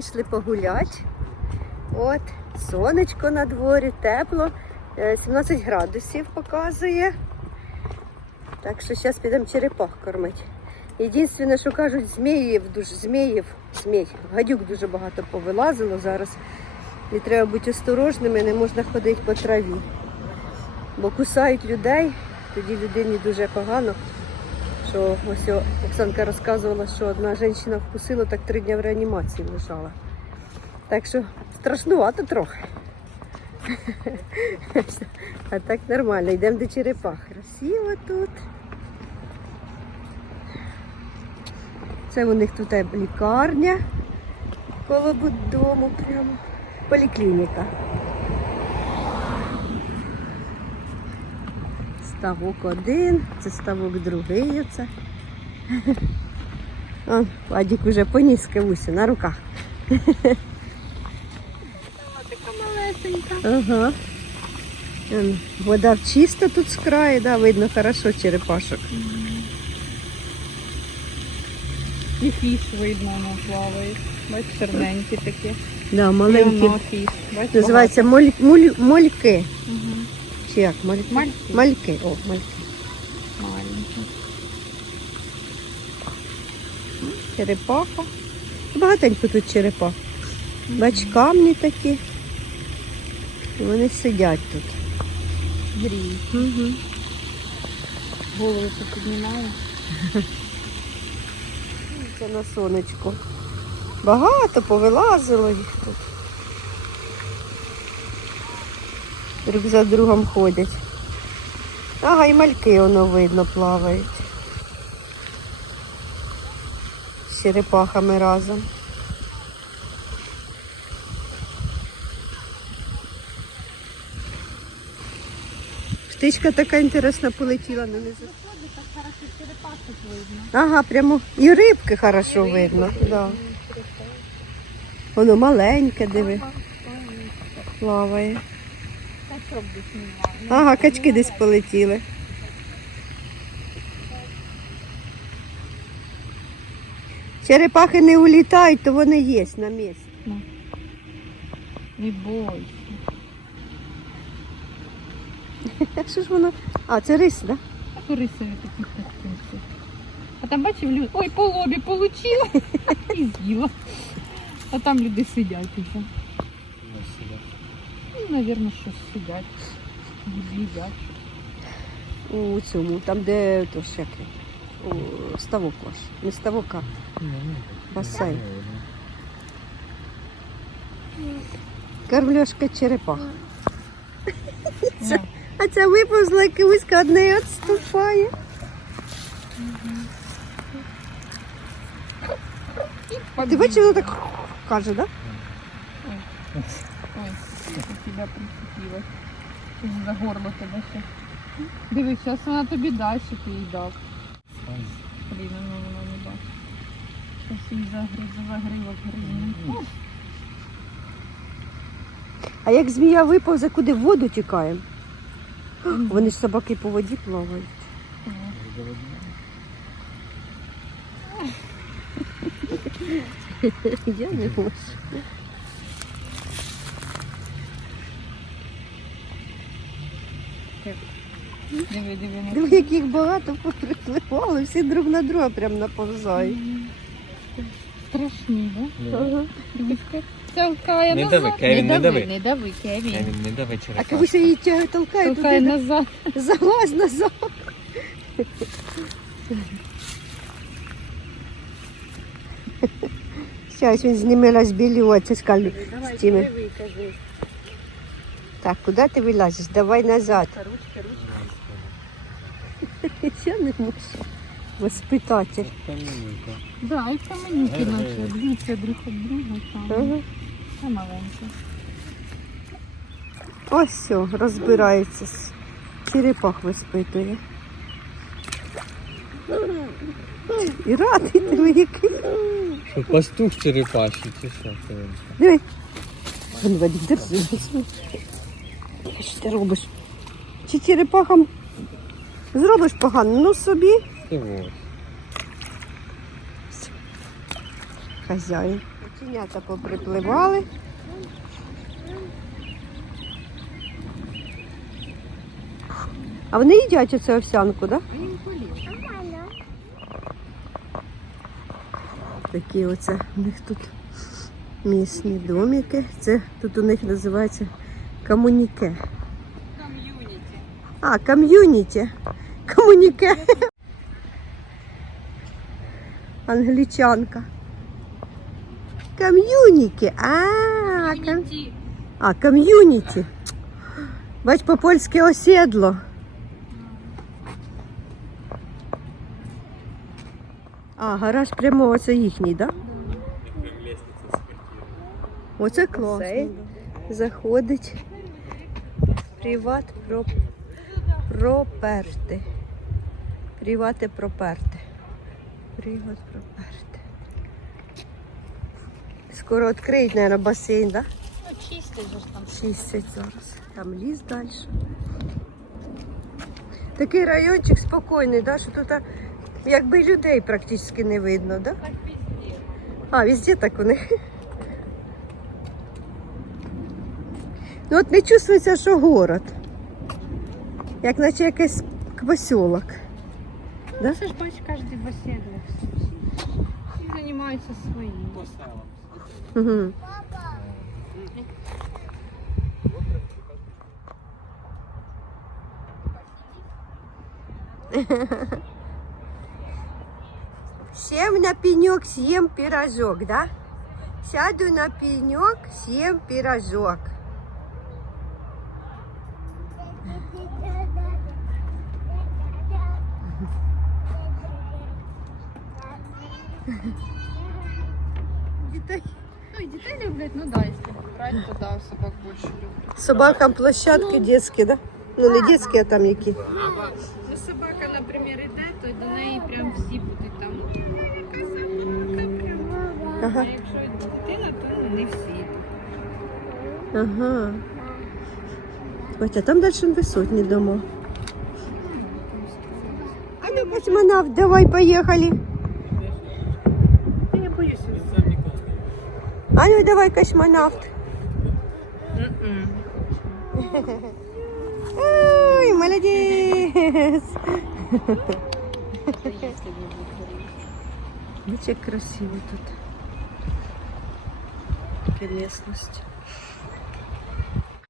Вийшли погуляти. От, сонечко на дворі, тепло. Е, 17 градусів показує. Так що зараз підемо черепах кормити. Єдине, що кажуть, зміїв дуже зміїв, змій, гадюк дуже багато повилазило зараз. І треба бути осторожними, не можна ходити по траві. Бо кусають людей, тоді людині дуже погано. Що ось Оксанка розказувала, що одна жінка вкусила, так три дні в реанімації лежала. Так що страшнувато трохи. А так нормально, йдемо до черепах. Красиво тут. Це у них тут лікарня коло дому прямо. Поліклініка. Ставок один, це ставок другий оце. О, Вадик уже поніс кавусю на руках. Така малесенька. Ага. Ем, Вода чиста тут з краю, да, видно хорошо черепашок. І фіш видно, воно плаває. Бач, чорненькі такі. Да, маленькі. фіш. Бач, Називається моль, моль, мольки. Угу. Чи як? Мальки. Мальки. О, мальки. Маленькі. Черепаха. Багатенько тут черепах. Бач, камні такі. І вони сидять тут. Гріють. Угу. Голову піднімає. Це на сонечку. Багато повилазило їх тут. Друг за другом ходять. Ага, і мальки воно видно плавають. З черепахами разом. Птичка така інтересна полетіла на низу. Виходить, так хорошо черепашок видно. Ага, прямо і рибки хорошо видно. Да. Воно маленьке, диви, плаває. Качок десь немає. Ага, качки десь полетіли. Черепахи не улітають, то вони є на місці. Не бойся. Що ж воно? А, це рис, так? Рисові такі картинці. А там бачив люди. Ой, по лобі получила і з'їла. А там люди сидять уже. Навірно, щось сидять. Їдять. У цьому, там де то ж яке. У ставок ваш. Не ставок, а басейн. Кормльошка черепах. Це- А ця виповзла киська одне відступає. Ти бачиш, вона так каже, так? Ой, я тебя прицепила. За горло тебе ще. Дивись, зараз вона тобі дасть, що ти їй дав. Блін, ну вона не бачить. Щось їй загриз, загривок гризне. А як змія виповзе, куди в воду тікаємо? Вони ж собаки по воді плавають. Я не можу. Диви, диви, не Диви, яких багато поприпливали, всі друг на друга прям наповзають. Страшні, да? Ага. Дивись, толкає Не назад. дави, Кевін, не дави. Не дави, Кевін. Кевін, не давай А черепашку. комусь її тягає, толкає Толкає туди, назад. залазь назад. Зараз він зніме розбілюватися з калю. з тими. Так, куди ти вилазиш? Давай назад. Ручка, ручка. Я не можу. Воспитатель. Да, і каменюки Ага. наші б'ються друг об друга. Там. Ага. Це маленьке. Ось все, розбирається. Черепах виспитує. І радий диви, який. Що пастух черепаший, чи що? Диви. Вон Вадик, держи. Що ти робиш? Чи черепахам зробиш погано? Ну собі хазяїн. Птенята поприпливали. А вони їдять оцю овсянку, так? Да? Такі оце у них тут місні домики. Це тут у них називається комуніке. Ком'юніті. А, ком'юніті. Комуніке. Англічанка. Ком'юніке. А, ком... а, ком'юніті. Бач, по-польськи осідло. А, гараж прямо оце їхній, так? Да? Оце класно. Заходить. Приват про... проперти. Привати проперти. Приват проперти. Скоро відкриють, мабуть, басейн, так? Да? Ну, чистий же там. Чистять зараз. Там ліс далі. Такий райончик спокійний, да? що тут якби людей практично не видно, да? А, везде так у них. Ну от не чувствується, що город. Як наче якийсь посілок. Да? Це ж бач, кожен в оседлах. І займається своїм. Угу. Сем на пенек, съем пирожок, да? Сяду на пенек, съем пирожок. Дітей. Ну, і дітей люблять, ну да, якщо брати, то да, собак більше люблять. Собакам площадки детські, да? Ну не детські, а там які. Ну, собака, наприклад, іде, то до неї прям всі будуть там. Така собака прям. Ага. А якщо дитина, то не всі. Ага. Хоча там далі висотні дома. А ну, космонавт, давай, поехали. Я боюся. А ну, давай, космонавт. Ой, молодец. Бачиш, як красиво тут. Таке місцевість.